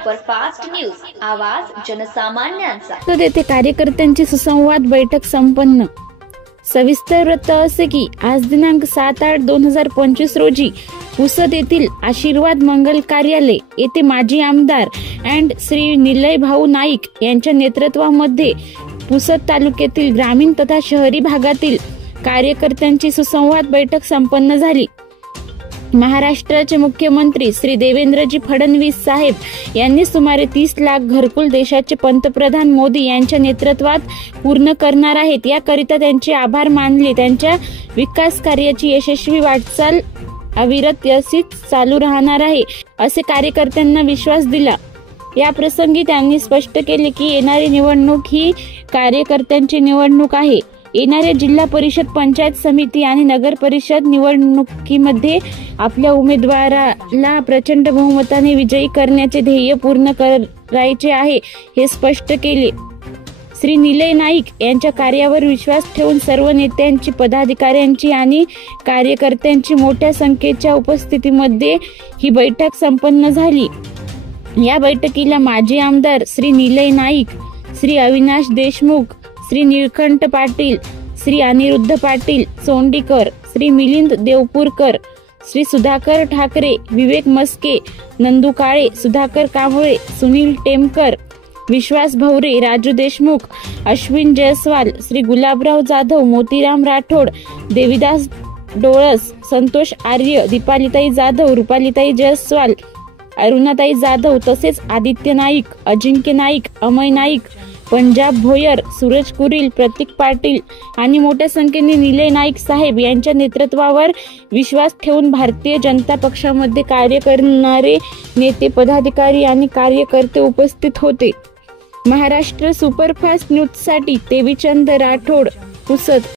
Superfast news, आवाज जनसामान्यांचा। तर येथे कार्यकर्त्यांची सुसंवाद बैठक संपन्न। सविस्तर वृत्त असे की आज दिनांक 7/8/2025 रोजी पुसद येथील आशीर्वाद मंगल कार्यालय येथे माजी आमदार अँड श्री निलय भाऊ नाईक यांच्या नेतृत्वामध्ये पुसद तालुक्यातील ग्रामीण तथा शहरी भागातील कार्यकर्त्यांची सुसंवाद बैठक संपन्न झाली। महाराष्ट्राचे मुख्यमंत्री श्री देवेंद्रजी फडणवीस साहेब यांनी सुमारे 30 लाख घरकुल देशाचे पंतप्रधान मोदी यांच्या नेतृत्वात पूर्ण करणार आहेत। याकरिता त्यांचे आभार मानले। त्यांच्या विकास कार्याची यशस्वी वाटचाल अविरत अशीच चालू राहणार आहे असे कार्यकर्त्यांना विश्वास दिला। या प्रसंगी त्यांनी स्पष्ट केले की येणारी निवडणूक ही कार्यकर्त्यांची निवडणूक आहे। येणाऱ्या जिल्हा परिषद, पंचायत समिती आणि नगर परिषद निवडणुकीमध्ये आपल्या उमेदवाराला प्रचंड बहुमताने विजयी करण्याचे ध्येय पूर्ण करायचे आहे हे स्पष्ट केले। श्री निलय नाईक यांच्या कार्यावर विश्वास ठेवून सर्व नेत्यांची, पदाधिकाऱ्यांची आणि कार्यकर्त्यांची मोठ्या संख्येच्या उपस्थितीमध्ये ही बैठक संपन्न झाली। या बैठकीला माजी आमदार श्री निलय नाईक, श्री अविनाश देशमुख, श्री निळकंठ पाटील, श्री अनिरुद्ध पाटील सोंडीकर, श्री मिलिंद देवपूरकर, श्री सुधाकर ठाकरे, विवेक मस्के, नंदू काळे, सुधाकर कांबळे, सुनील टेमकर, विश्वास भवरे, राजू देशमुख, अश्विन जयस्वाल, श्री गुलाबराव जाधव, मोतीराम राठोड, देविदास डोळस, संतोष आर्य, दीपालीताई जाधव, रुपालीताई जयस्वाल, अरुणाताई जाधव तसेच आदित्य नाईक, अजिंक्य नाईक, अमय नाईक, पंजाब भोयर, सूरज कुरील, प्रतीक पाटील आणि मोठ्या संख्येने निलय नाईक साहेब यांच्या नेतृत्वावर विश्वास ठेवून भारतीय जनता पक्षामध्ये कार्य करणारे नेते, पदाधिकारी आणि कार्यकर्ते उपस्थित होते। महाराष्ट्र सुपरफास्ट न्यूजसाठी देवीचंद राठोड, पुसद।